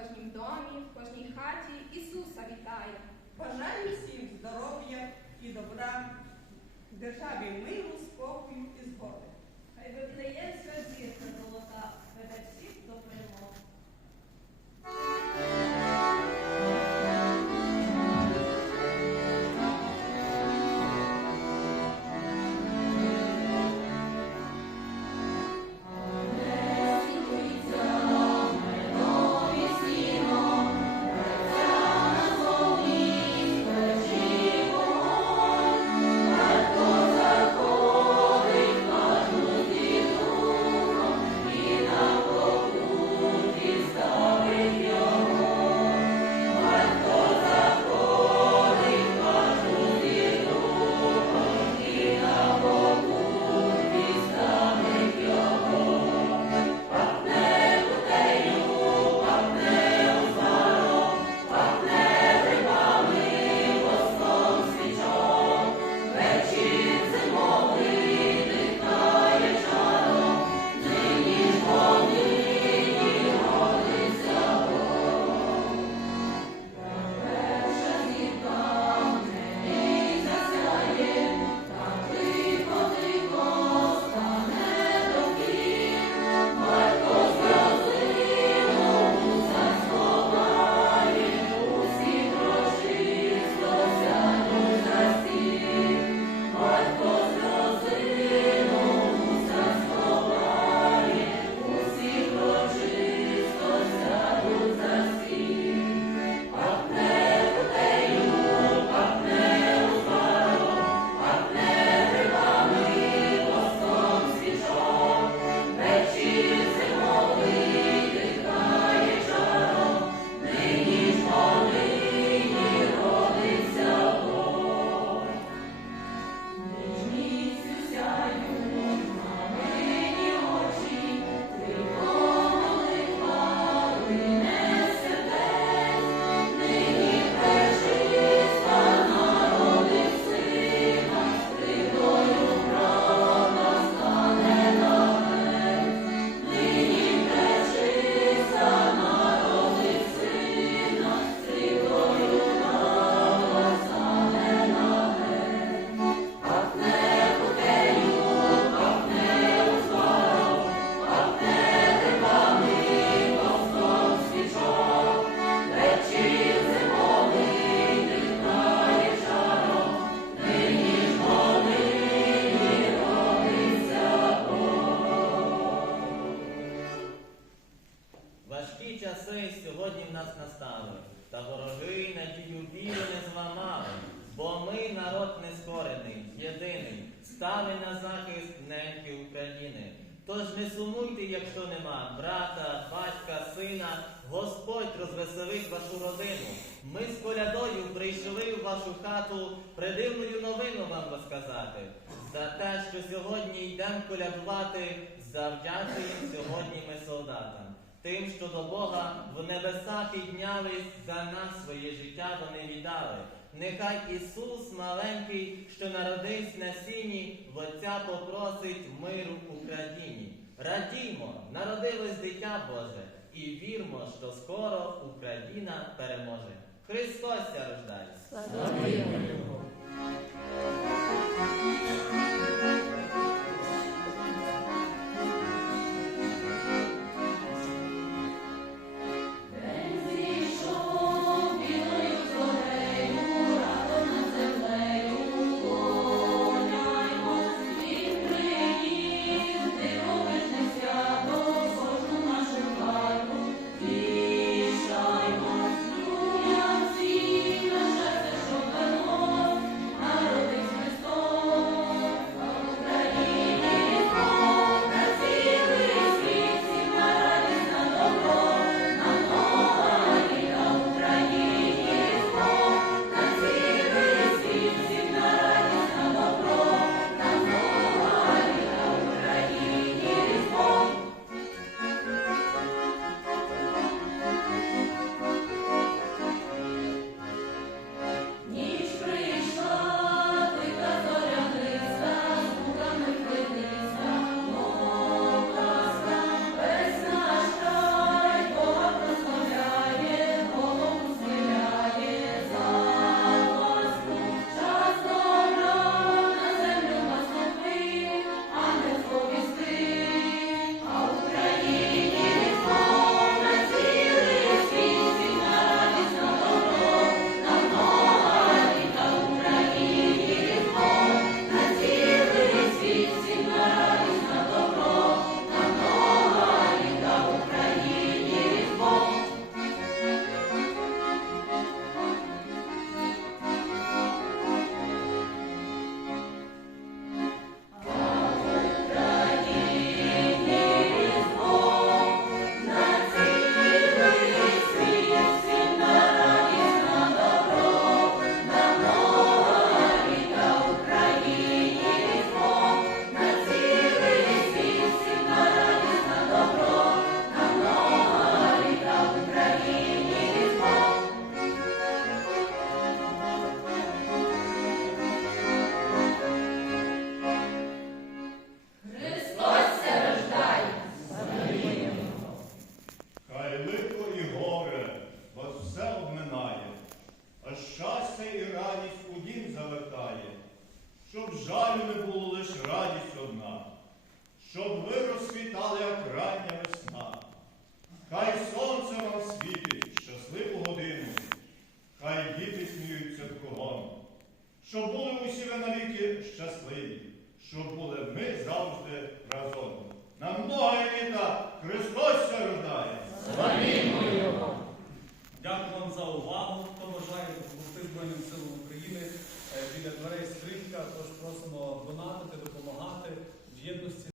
кожнім домі, в кожній хаті Ісуса вітає. Бажаю всім здоров'я і добра, державі миру, спокою і згоди. Хай виплеє все зірка золота. Стали на захист неньки України. Тож не сумуйте, якщо нема брата, батька, сина, Господь розвеселить вашу родину. Ми з колядою прийшли в вашу хату придивною новину вам розказати. За те, що сьогодні йдемо колядувати, завдячуємо сьогодні ми солдатам. Тим, що до Бога в небеса піднялись, за нас своє життя вони віддали. Нехай Ісус маленький, що народився на сіні, в Отця попросить миру Україні. Радімо, народилось дитя Боже, і вірмо, що скоро Україна переможе. Христос ся печалями було лиш радість одна, щоб ви розквітали, як рання весна. Хай сонце вам світить щасливу годину, хай діти сміються кругом, щоб були усі ви навіки щасливі, щоб були ми завжди разом. На многое літа Христос ся рождає. Дякую вам за увагу. Хто бажає допомогти Збройним силам України е, біля дверей скринька, тож просимо донатити, допомагати в єдності